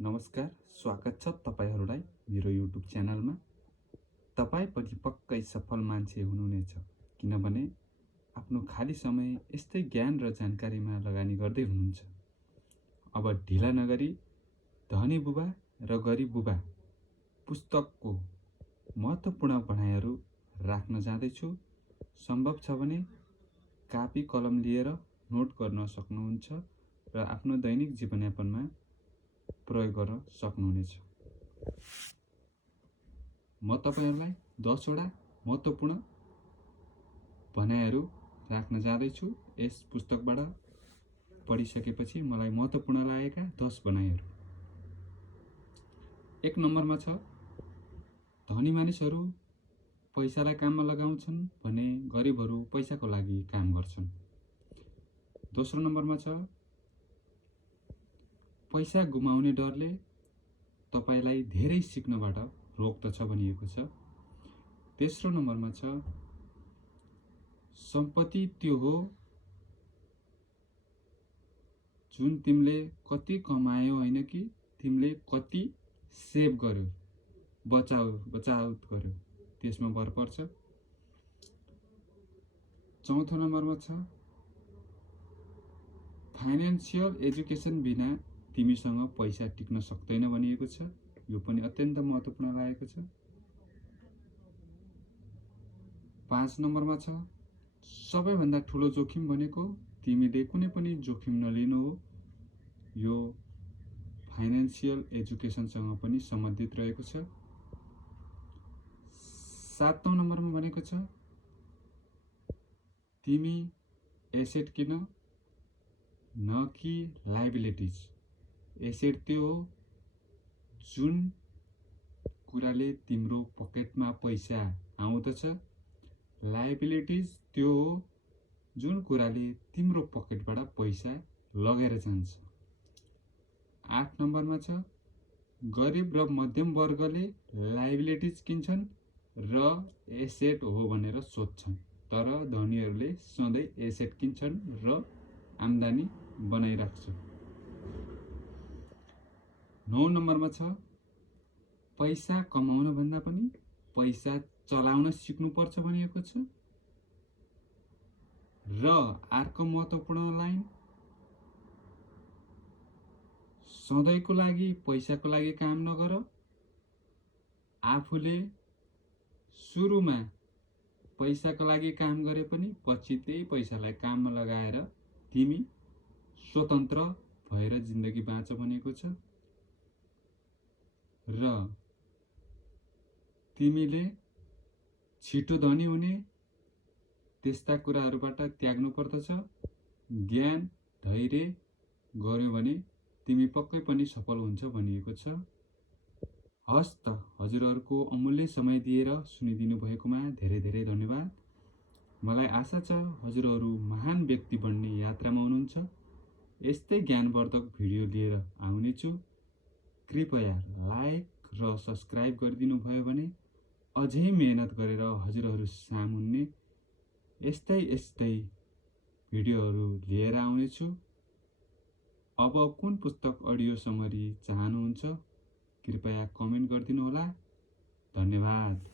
नमस्कार, स्वागत छ तपाईहरुलाई मेरो YouTube च्यानलमा। तपाई पनि पक्कै सफल मान्छे हुनुहुनेछ किनभने आफ्नो खाली समय यस्तै ज्ञान र जानकारीमा लगानी गर्दै हुनुहुन्छ। अब ढिला नगरी धनी बुबा र गरिब बुबा पुस्तकको महत्त्वपूर्ण भनाइहरू राख्न जाँदैछु। सम्भव छ भने कापी कलम लिएर नोट गर्न सक्नुहुन्छ र आफ्नो दैनिक जीवनयापनमा प्रयोग गर्न सक्नुहुनेछ। म तपाईहरुलाई 10 वटा महत्त्वपूर्ण भनाइहरू राख्न जाँदैछु। यस पुस्तकबाट पढिसकेपछि मलाई महत्त्वपूर्ण लागेका 10 भनाइहरू। 1 नम्बरमा छ, धनी मानिसहरू पैसालाई काममा लगाउँछन् भने गरिबहरू पैसाको लागि काम गर्छन्। दोस्रो नम्बरमा छ, पैसा गुमाउने डरले तपाईलाई धेरै सिक्नबाट रोक्दछ भनिएको छ। तेस्रो नम्बरमा छ, सम्पत्ति त्यो हो जुन तिमीले कति कमायो हैन कि तिमीले कति सेभ गर्यो, बचाउत गर्यो त्यसमा भर पर्छ। चौथो नम्बरमा छ, फाइनान्शियल एजुकेसन बिना तिमीसँग पैसा टिक्न सक्दैन भनिएको छ। यो पनि अत्यन्त महत्त्वपूर्ण लागेको छ। 5 नम्बरमा छ, सबैभन्दा ठूलो जोखिम भनेको तिमीले कुनै पनि जोखिम नलिनु हो। यो फाइनान्शियल एजुकेसनसँग पनि सम्बन्धित रहेको छ। 7औं नम्बरमा भनेको छ, तिमी एसेट किन न कि लायबिलिटीज। एसेट त्यो हो जुन कुराले तिम्रो पकेटमा पैसा आउँदछ। लायबिलिटीज त्यो हो जुन कुराले तिम्रो पकेटबाट पैसा लगेर जान्छ। 8 नम्बरमा छ, गरिब र मध्यम वर्गले लायबिलिटीज किन्छन् र एसेट हो भनेर सोच्छन्, तर धनीहरूले सधैँ एसेट किन्छन् र आम्दानी बनाइराख्छन्। 9 नम्बरमा छ, पैसा कमाउन भन्दा पनि पैसा चलाउन सिक्नुपर्छ भनिएको छ। र अर्को महत्त्वपूर्ण लाइन, सधैँको लागि पैसाको लागि काम नगर। आफूले सुरुमा पैसाको लागि काम गरे पनि पछि त्यही पैसालाई काममा लगाएर तिमी स्वतन्त्र भएर जिन्दगी बाँच भनेको छ। र तिमीले छिटो धनी हुने त्यस्ता कुराहरूबाट त्याग्नु पर्दछ। ज्ञान, धैर्य गर्यो भने तिमी पक्कै पनि सफल हुन्छ भनिएको छ। हस् त, हजुरहरूको अमूल्य समय दिएर सुनिदिनु भएकोमा धेरै धेरै धन्यवाद। मलाई आशा छ हजुरहरू महान व्यक्ति बन्ने यात्रामा हुनुहुन्छ। यस्तै ज्ञानवर्धक भिडियो लिएर आउनेछु। कृपया लाइक र सब्स्क्राइब गरिदिनु भयो भने अझै मेहनत गरेर हजुरहरू सामुन्ने यस्तै भिडियोहरू लिएर आउनेछु। अब कुन पुस्तक अडियो समरी चाहनुहुन्छ कृपया कमेन्ट गरिदिनु होला। धन्यवाद।